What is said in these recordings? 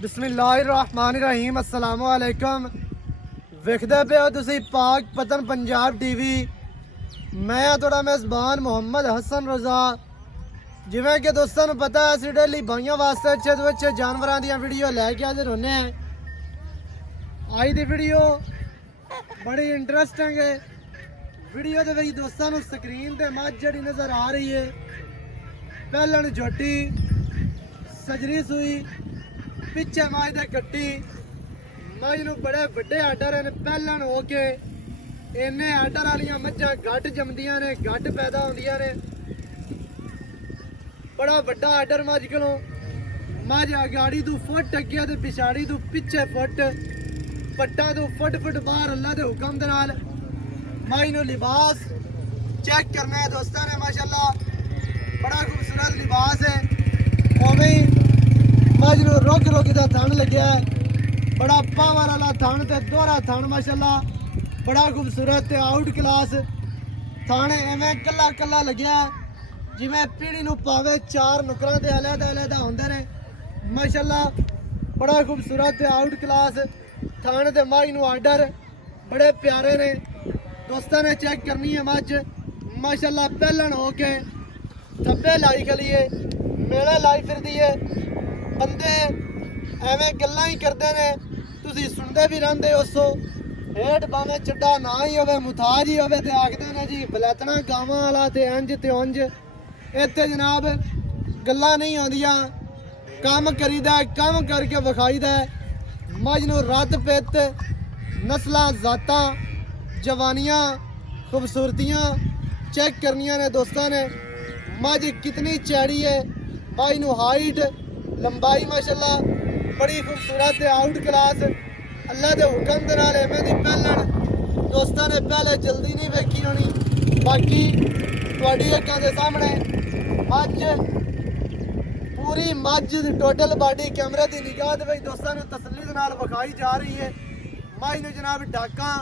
बिस्मिल्लाहिर्रहमानिर्रहीम अस्सलाम वालेकुम। वेखदे पे हो तुसी पाक पतन पंजाब टीवी। मैं थोड़ा मेज़बान मोहम्मद हसन रज़ा। जिवें कि दोस्तों नूं पता है असीं डेली भाइयों वास्ते अच्छे तो अच्छे जानवरां दी वीडियो लैके हाजिर होने हैं। अज दी वीडियो बड़ी इंटरस्टिंग है। वीडियो दे विच दोस्तों नूं स्क्रीन ते मझ जिहड़ी नज़र आ रही है पहलन झोटी सजरी सूई पिछे मझ दे कट्टी। मझ नूं बड़े वड्डे आर्डर हैं पहलन हो के इन्ने आर्डर वालियां मझां घट जमदियां ने घट पैदा होंदियां ने। बड़ा वड्डा आर्डर मझ कोलों मझ अगाड़ी तू फुट अगे ते पिछाड़ी तू पिछे फुट पट्टा तू फुट बाहर अल्लाह दे हुक्म दे नाल। मझ नूं लिबास चेक करना है दोस्तों ने माशाअल्लाह बड़ा खूबसूरत लिबास है। उवें ही मझ नूं रुक दा थन लग्या है बड़ा पावर वाला थन ते दोहरा थन माशाअल्लाह बड़ा खूबसूरत ते आउट क्लास थन एवें कला कला लग्या है जिवें पीढ़ी नूं पावे चार नुकरां ते अलग होंदे ने माशाअल्लाह बड़ा खूबसूरत ते आउट क्लास थन ते मझ नूं आर्डर बड़े प्यारे ने। दोस्तों ने चेक करनी है मझ माशाअल्लाह पहलन हो के थब्बे लाई खलीए मेले लाई फिरदी है। बंदे एवें गल्लां ही करते ने तुसीं सुनते भी रहंदे हो। सो हेठ भावें चड्डा ना ही होवे मुथाज ही होवे ते आखदे ने जी बलैतना गावां वाला ते इंज ते उंज। इत्थे जनाब गल्लां नहीं आउंदियां काम करीदा काम करके विखाईदा। मझ नूं रत पित नस्लां जातां जवानियां खूबसूरतियां चेक करनियां ने दोस्तों ने। मझ कितनी चैड़ी है मझ नूं हाइट लंबाई माशाअल्लाह बड़ी खूबसूरत है आउट क्लास अल्लाह दे हुक्म दे नाल एवें दी पहलन दोस्तों ने पहले जल्दी नहीं वेखी होनी। बाकी तुहाडी अक्खां दे सामने मझ पूरी मझ दी टोटल बॉडी कैमरे की निगाह दे विच दोस्तों ने तसल्ली दे नाल विखाई जा रही है। मझ नूं जनाब डाकां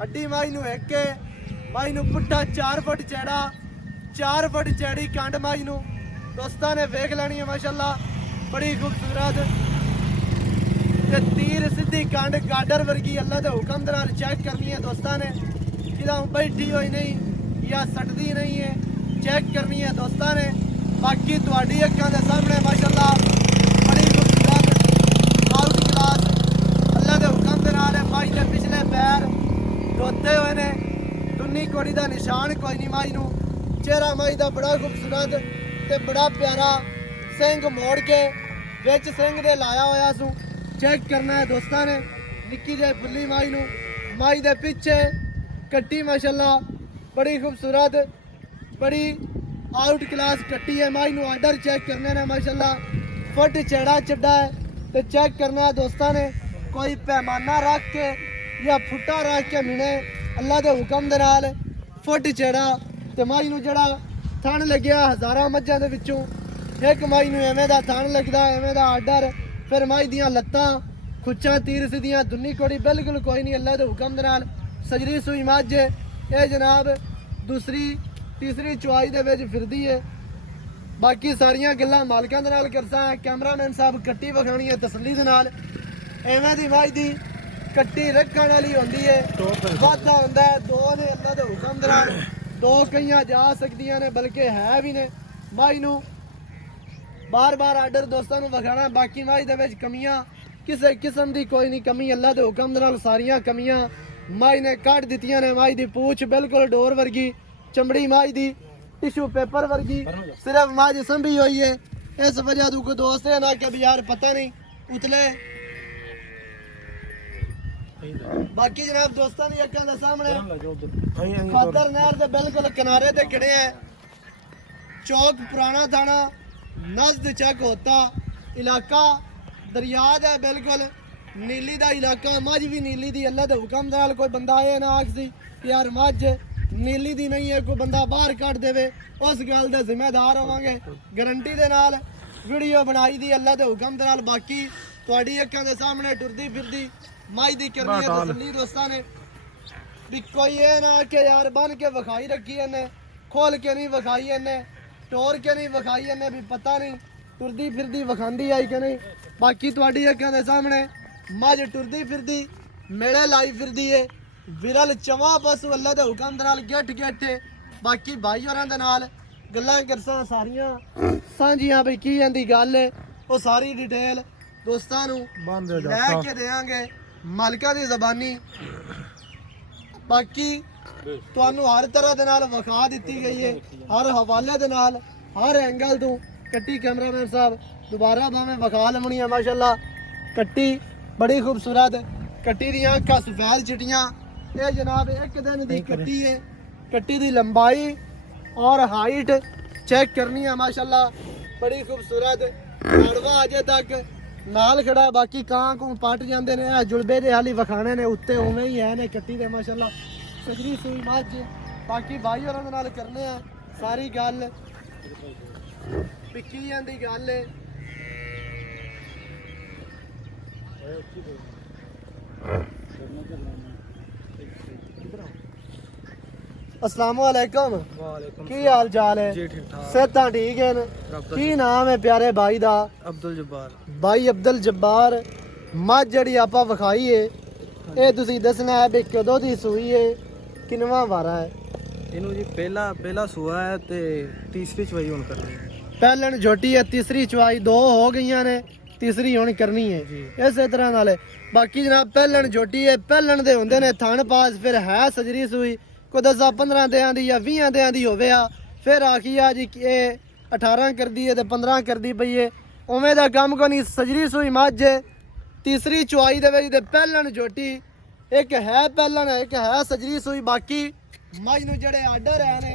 हड्डी मझ नूं एक मझ नूं पुट्ठा 4 फुट चैड़ा 4 फुट चैड़ी कंड मझ नूं दोस्तों ने वेख लैनी है माशाअल्लाह बड़ी खूबसूरत ते तीर सीधी कंड गाडर वर्गी अल्लाह दे हुक्म दे नाल चेक करनी है दोस्तों ने। किदा बैठी हुई नहीं या सटदी नहीं है चेक करनी है दोस्तों ने। बाकी तुहाडी अक्खां दे सामने माशाअल्लाह बड़ी खूबसूरत आउट क्लास अल्लाह दे हुक्म दे नाल मझ दे पिछले पैर धोते हुए ने दुन्नी कोड़ी दा निशान कोई नहीं। मझ नूं चेहरा मझ दा बड़ा खूबसूरत ते बड़ा प्यारा सिंग मोड़ के विच सिंग दे लाया होया सू चेक करना है दोस्तों ने। निक्की जी फुल्ली मझ नूं मझ दे पिछे कट्टी माशाअल्लाह बड़ी खूबसूरत बड़ी आउट क्लास कट्टी है। मझ नूं आर्डर चेक करने ने माशाअल्लाह फुट चढ़ा चड्डा है तो चेक करना है दोस्तों ने। कोई पैमाना रख के या फुट्टा रख के मिने अल्लाह दे हुक्म दे नाल फुट चढ़ा तो मझ नूं जिहड़ा थन लग्या हज़ारां मझां दे विचों एक मझ नूं एवें दा थन लगदा एवें दा आर्डर। फिर मझ दियां लत्तां खुच्चां तीर सीधियां दुन्नी कोड़ी बिल्कुल कोई नहीं अल्लाह दे हुक्म दे नाल सजरी सूई मझ ये जनाब दूसरी तीसरी चुआई दे विच फिरदी है। बाकी सारियां गल्लां मालकां दे नाल करसा कैमरामैन साहब कट्टी विखाणी है तसल्ली दे नाल। एवें दी मझ दी कट्टी रखण वाली होंदी है वाधा होंदा है दो ने अल्लाह दे हुक्म दे नाल दो कईयां जा सकदियां ने बल्कि है भी ने। मझ नूं बार बार आर्डर दोस्तों नूं विखाणा। बाकी मझ दे विच कमियां किसी किस्म की कोई नहीं कमी अल्लाह दे हुक्म दे नाल सारियां कमियां मझ ने कट दित्तियां ने। मझ दी पूछ बिल्कुल डोर वर्गी चमड़ी मझ दी टिशू पेपर वर्गी सिर्फ मझ संभी हुई है। इस वजह तू कोई दोस्त है ना कि भी यार पता नहीं उतले। बाकी जनाब दोस्तों की अक्खां दे सामने खादर नहर दे बिल्कुल किनारे ते खड़े हैं। चौक पुराना थाना नज़द चेक होता इलाका दरिया है बिल्कुल नीली दा इलाका। मझ भी नीली दी अल्लाह दे हुक्म दे नाल कोई बंदा आए ना आख सी यार मझ नीली दी नहीं है कोई बंदा बाहर कट देवे उस गल दे जिम्मेदार होवांगे गारंटी दे नाल वीडियो बनाई दी अल्लाह दे हुक्म दे नाल। बाकी तुहाडी अक्खां दे सामने टुरदी फिरदी मझ दी करनी है तसल्ली दोस्तां ने भी कोई ये ना कि यार बन के विखाई रखी इन्हें खोल के नहीं विखाई इन्हें टोर के नहीं विखाई इन्हें भी पता नहीं तुरदी फिरदी विखांदी आई कि नहीं। ਬਾਕੀ ਤੁਹਾਡੀ ਅੱਖਾਂ ਦੇ ਸਾਹਮਣੇ ਮੱਝ ਟੁਰਦੀ ਫਿਰਦੀ ਮੇਲੇ ਲਾਈ ਫਿਰਦੀ ਏ ਵਿਰਲ ਚਵਾਂ ਪਸ਼ੂ ਅੱਲਾ ਦੇ ਹੁਕਮ ਦੇ ਨਾਲ ਗਿੱਠ ਗਿੱਠ ਬਾਕੀ ਭਾਈ ਹੋਰਾਂ ਦੇ ਨਾਲ ਗੱਲਾਂ ਕਰਸਾਂ ਸਾਰੀਆਂ ਸਾਂਝੀਆਂ ਬਈ ਕੀ ਜਾਂਦੀ ਗੱਲ ਏ ਉਹ ਸਾਰੀ ਡਿਟੇਲ ਦੋਸਤਾਂ ਨੂੰ ਲੈ ਕੇ ਦੇਵਾਂਗੇ ਮਾਲਕਾਂ ਦੀ ਜ਼ਬਾਨੀ ਬਾਕੀ ਤੁਹਾਨੂੰ ਹਰ ਤਰ੍ਹਾਂ ਦੇ ਨਾਲ ਵਿਖਾ ਦਿੱਤੀ ਗਈ ਹੈ ਹਰ ਹਵਾਲੇ ਦੇ ਨਾਲ ਹਰ ਐਂਗਲ ਤੋਂ ਕੱਟੀ ਕੈਮਰਾਮੈਨ ਸਾਹਿਬ ਦੁਬਾਰਾ ਭਾਵੇਂ ਵਿਖਾ ਲਵਣੀ ਹੈ ਮਾਸ਼ਾਅੱਲਾ ਕੱਟੀ ਬੜੀ ਖੂਬਸੂਰਤ ਕੱਟੀ ਦੀਆਂ ਅੱਖਾਂ ਸਫੈਦ ਚਿੱਟੀਆਂ ਇਹ ਜਨਾਬ ਇੱਕ ਦਿਨ ਦੀ ਕੱਟੀ ਹੈ ਕੱਟੀ ਦੀ ਲੰਬਾਈ और हाइट चेक करनी है माशाल्लाह बड़ी खूबसूरत लड़वा अजे तक नाल खड़ा बाकी कां को पट जाते ने जुलबे दे हाली वखाने ने उत्ते उवें ही है ने कट्टी दे माशाल्लाह सजरी सुई मझ बाकी भाई होरां दे नाल करने आ सारी गल पिक्की जांदी गल है अस्सलाम वालेकुम की हाल चाल है सेहत ठीक है की नाम है प्यारे भाई दा अब्दुल जब्बार भाई अब्दुल जब्बार मझ जड़ी आपा विखाई है ये तुसी दसना है भी कदों दी सूई है किनवा वारा है इनू जी पहला सूआ है ते तीसरी चवाई हुन करनी है पहलन झोटी है तीसरी चवाई दो हो गई ने तीसरी हुन करनी है इस तरह नाल बाकी जनाब पहलन झोटी है पहलन दे हुंदे ने थन पास फिर है सजरी सूई को 10-15 दियां दी या 20 दियां दी होवे आ फिर आखी आ जी ये 18 कर दी है ते 15 कर दी पई है उवें दा काम को नहीं सजरी सूई मझ तीसरी चुआई दे विच ते पहलन झोटी एक है पहलन एक है सजरी सूई बाकी मझ नूं जेड़े आर्डर है ने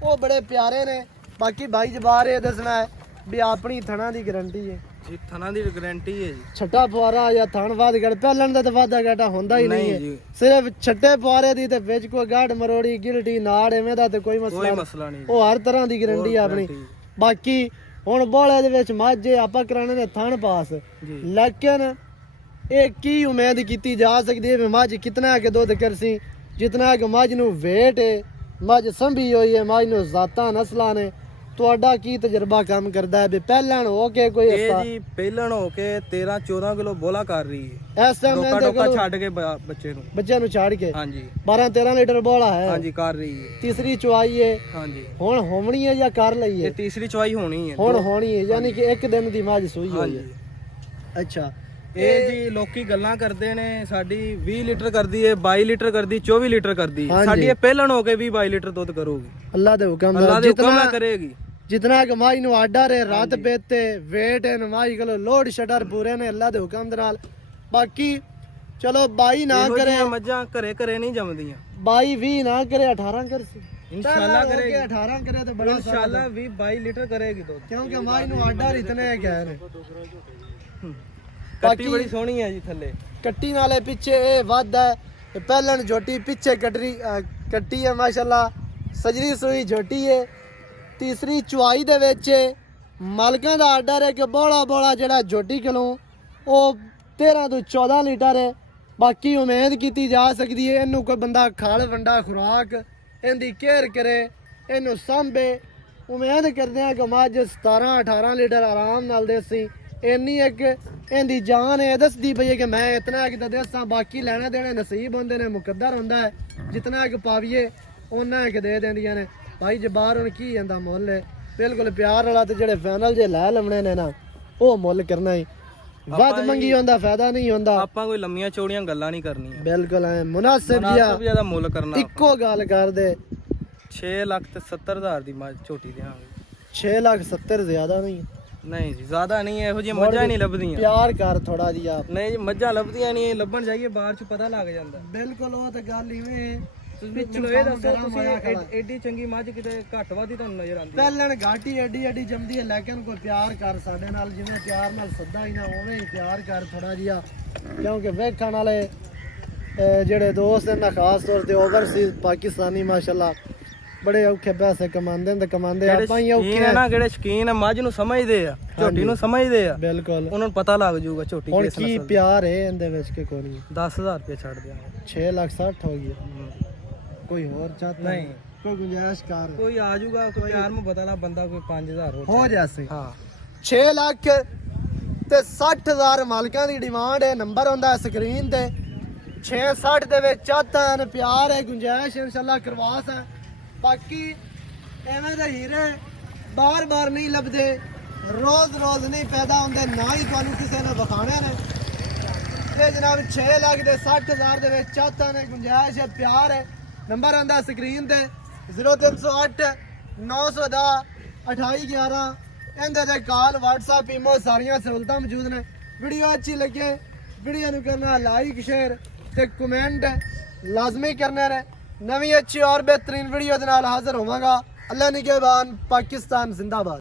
वो बड़े प्यारे ने बाकी भाई जबार ये दसना है भी अपनी थणा दी गारंटी है जी थना दी गारंटी है जी छट्टा फुआरा या थण वाद गड़ पहलन दा ते वादा गाटा होंदा ही नहीं है सिर्फ छट्टे फुआरे दी ते विच कोई गाड़ मरोड़ी गिलटी नाड़ एवें दा ते कोई मसला नहीं वो हर तरह दी गारंटी है अपनी बाकी हुण बोले दे विच मझ आपा कराने ने थण पास लेकिन एक की उम्मीद कीती जा सकदी है मझ कितना के दुध करसी जितना के मझ नूं वेट है मझ संभी होई है मझ नूं जातां नस्लां ने ਤੁਹਾਡਾ ਕੀ ਤਜਰਬਾ ਕੰਮ ਕਰਦਾ ਹੈ ਵੀ ਪਹਿਲਣ ਹੋ ਕੇ ਕੋਈ ਇਹ ਜੀ ਪਹਿਲਣ ਹੋ ਕੇ 13-14 ਕਿਲੋ ਬੋਲਾ ਕਰ ਰਹੀ ਹੈ ਇਸ ਟਾਈਮ ਇਹਦੇ ਕੋਲ ਛੱਡ ਕੇ ਬੱਚੇ ਨੂੰ ਛੱਡ ਕੇ ਹਾਂਜੀ 12-13 ਲੀਟਰ ਬੋਲਾ ਹੈ ਹਾਂਜੀ ਕਰ ਰਹੀ ਹੈ ਤੀਸਰੀ ਚੁਆਈ ਹੈ ਹਾਂਜੀ ਹੁਣ ਹੋਣੀ ਹੈ ਜਾਂ ਕਰ ਲਈ ਹੈ ਇਹ ਤੀਸਰੀ ਚੁਆਈ ਹੋਣੀ ਹੈ ਹੁਣ ਹੋਣੀ ਹੈ ਯਾਨੀ ਕਿ ਇੱਕ ਦਿਨ ਦੀ ਮੱਝ ਸੂਈ ਹੋਈ ਹੈ ਅੱਛਾ ਇਹ ਜੀ ਲੋਕੀ ਗੱਲਾਂ ਕਰਦੇ ਨੇ ਸਾਡੀ 20 ਲੀਟਰ ਕਰਦੀ ਹੈ 22 ਲੀਟਰ ਕਰਦੀ 24 ਲੀਟਰ ਕਰਦੀ ਸਾਡੀ ਇਹ ਪਹਿਲਣ ਹੋ ਕੇ 20-22 ਲੀਟਰ ਦੁੱਧ ਕਰੂਗੀ ਅੱਲਾ ਦੇ ਹੁਕਮ ਨਾਲ ਜਿਤਨਾ ਕਰੇਗੀ जितना कि माई नु आर्डर है रात बेते वेट है माई को लोड शटर पूरे ने अल्लाह दे हुक्म दे नाल बाकी चलो 22 ना करे मज्जां घरे घरे नहीं जमदियां 22-20 ना करे 18 कर इंशाल्लाह करेगी 18 करे तो बड़ा इंशाल्लाह 20-22 लीटर करेगी तो क्योंकि माई नु आर्डर इतने है कह रहे कट्टी बड़ी सोहनी है जी थल्ले कट्टी नाले पीछे ए वादा है पहलन झोटी पीछे कट्टी है माशाल्लाह सजरी सुई झोटी है तीसरी चुआई दे विच मालकां दा आर्डर है कि बोला जिहड़ा झोटी किलो वो 13 ਤੋਂ 14 लीटर है बाकी उम्मीद की जा सकती है इनू कोई बंदा खल वंडा खुराक इनकी केयर करे इनू सांभे उम्मीद करते हैं कि मझ 17-18 लीटर आराम नाल देसी इन्नी एक इनकी जान है दसदी पई है कि मैं इतना एक देसा बाकी लेने देने नसीब होंदे ने मुकद्दर होंदा है जितना एक पावीए उन्ना एक दे देंदियां ने भाई जबार हुण की जांदा मुੱਲ है बिल्कुल प्यार वाला ते जेड़े फाइनल जे लै लवणे ने ना वो मुੱਲ करना ही ਵੱਧ ਮੰਗੀ ਹੁੰਦਾ ਫਾਇਦਾ ਨਹੀਂ ਹੁੰਦਾ ਆਪਾਂ ਕੋਈ ਲੰਮੀਆਂ ਚੌੜੀਆਂ ਗੱਲਾਂ ਨਹੀਂ ਕਰਨੀਆਂ ਬਿਲਕੁਲ ਐ ਮੁਨਾਸਿਬ ਜਿਆਦਾ ਮੁੱਲ ਕਰਨਾ ਇੱਕੋ ਗੱਲ ਕਰਦੇ 6,70,000 ਦੀ ਝੋਟੀ ਦੇਵਾਂਗੇ 6,70,000 ਜ਼ਿਆਦਾ ਨਹੀਂ ਨਹੀਂ ਜੀ ਜ਼ਿਆਦਾ ਨਹੀਂ ਇਹੋ ਜਿਹੀ ਮੱਝਾਂ ਨਹੀਂ ਲੱਭਦੀਆਂ ਪਿਆਰ ਕਰ ਥੋੜਾ ਜਿਹਾ ਨਹੀਂ ਜੀ ਮੱਝਾਂ ਲੱਭਦੀਆਂ ਨਹੀਂ ਲੱਭਣ ਜਾਈਏ ਬਾਹਰ ਚ ਪਤਾ ਲੱਗ ਜਾਂਦਾ ਬਿਲਕੁਲ ਉਹ ਤਾਂ ਗੱਲ ਇਵੇਂ ਚਲੋ ਇਹ ਦੱਸੋ ਤੁਸੀਂ ਐਡੀ ਚੰਗੀ ਮੱਝ ਕਿਤੇ ਘੱਟ ਵਾਦੀ ਤੁਹਾਨੂੰ ਨਜ਼ਰ ਆਉਂਦੀ ਪਹਿਲਣ ਘਾਟੀ ਐਡੀ ਜੰਮਦੀ ਹੈ ਲੇਕਿਨ ਕੋਈ ਪਿਆਰ ਕਰ ਸਾਡੇ ਨਾਲ ਜਿਵੇਂ ਪਿਆਰ ਨਾਲ ਸੱਦਾ ਹੀ ਨਾ ਉਵੇਂ ਹੀ ਪਿਆਰ ਕਰ ਥੋੜਾ ਜਿਹਾ ਕਿਉਂਕਿ ਵੇਖਣ ਵਾਲੇ ਜਿਹੜੇ ਦੋਸਤ ਨੇ ਖਾਸ ਤੌਰ ਤੇ ਓਵਰਸੀਜ਼ ਪਾਕਿਸਤਾਨੀ ਮਾਸ਼ਾਅੱਲਾ ਬੜੇ ਔਖੇ ਪੈਸੇ ਕਮਾਉਂਦੇ ਨੇ ਤੇ ਕਮਾਉਂਦੇ ਆਪਾਂ ਹੀ ਔਖੇ ਆ ਨਾ ਜਿਹੜੇ ਸ਼ਕੀਨ ਆ ਮੱਝ ਨੂੰ ਸਮਝਦੇ ਆ ਝੋਟੀ ਨੂੰ ਸਮਝਦੇ ਆ ਬਿਲਕੁਲ ਉਹਨਾਂ ਨੂੰ ਪਤਾ ਲੱਗ ਜਾਊਗਾ ਝੋਟੀ ਕਿਸ ਨਸਲ ਦੀ ਕੀ ਪਿਆਰ ਹੈ ਇਹਦੇ ਵਿੱਚ ਕਿ ਕੋਈ ਨਹੀਂ 10,000 ਰੁਪਏ ਛੱਡ ਦਿਆਂਗੇ 6,60,000 ਹੋ ਗਿਆ कोई और चाहता नहीं कोई गुंजाइश कर कोई आ जाऊगा कोई यार में बता ला बंदा कोई 5,000 हो जैसे हाँ 6 लाख ਤੇ 60000 ਮਾਲਕਾਂ ਦੀ ਡਿਮਾਂਡ ਹੈ। ਨੰਬਰ ਹੁੰਦਾ ਸਕਰੀਨ ਤੇ 660 ਦੇ ਵਿੱਚ ਚਾਹਤਾਂ ਨੇ ਪਿਆਰ ਹੈ, ਗੁੰਜਾਇਸ਼ ਇਨਸ਼ਾਅੱਲਾ ਕਰਵਾਸ ਹੈ। ਬਾਕੀ ਐਵੇਂ ਦੇ ਹੀਰੇ ਬਾਰ-ਬਾਰ ਨਹੀਂ ਲੱਭਦੇ, ਰੋਜ਼ ਨਹੀਂ ਪੈਦਾ ਹੁੰਦੇ, ਨਾ ਹੀ ਤੁਹਾਨੂੰ ਕਿਸੇ ਨੇ ਵਿਖਾਣੇ ਨੇ। ਤੇ ਜਨਾਬ 6 ਲੱਖ ਦੇ 60000 ਦੇ ਵਿੱਚ ਚਾਹਤਾਂ ਨੇ, ਗੁੰਜਾਇਸ਼ ਹੈ, ਪਿਆਰ ਹੈ। ਨੰਬਰ ਆਂਦਾ ਸਕਰੀਨ ਤੇ 0308 910 2811। ਇਹਦੇ ਤੇ ਕਾਲ, WhatsApp, ਈਮੋ ਸਾਰੀਆਂ ਸਹੂਲਤਾਂ ਮੌਜੂਦ ਨੇ। ਵੀਡੀਓ ਅੱਛੀ ਲੱਗੇ ਵੀਡੀਓ ਨੂੰ ਕਰਨਾ ਲਾਈਕ, ਸ਼ੇਅਰ ਤੇ ਕਮੈਂਟ ਲਾਜ਼ਮੀ ਕਰਨਾ ਹੈ। ਨਵੀਂ अच्छी और बेहतरीन वीडियो ਦੇ ਨਾਲ ਹਾਜ਼ਰ ਹੋਵਾਂਗਾ। अल्लाह निगहबान, पाकिस्तान जिंदाबाद।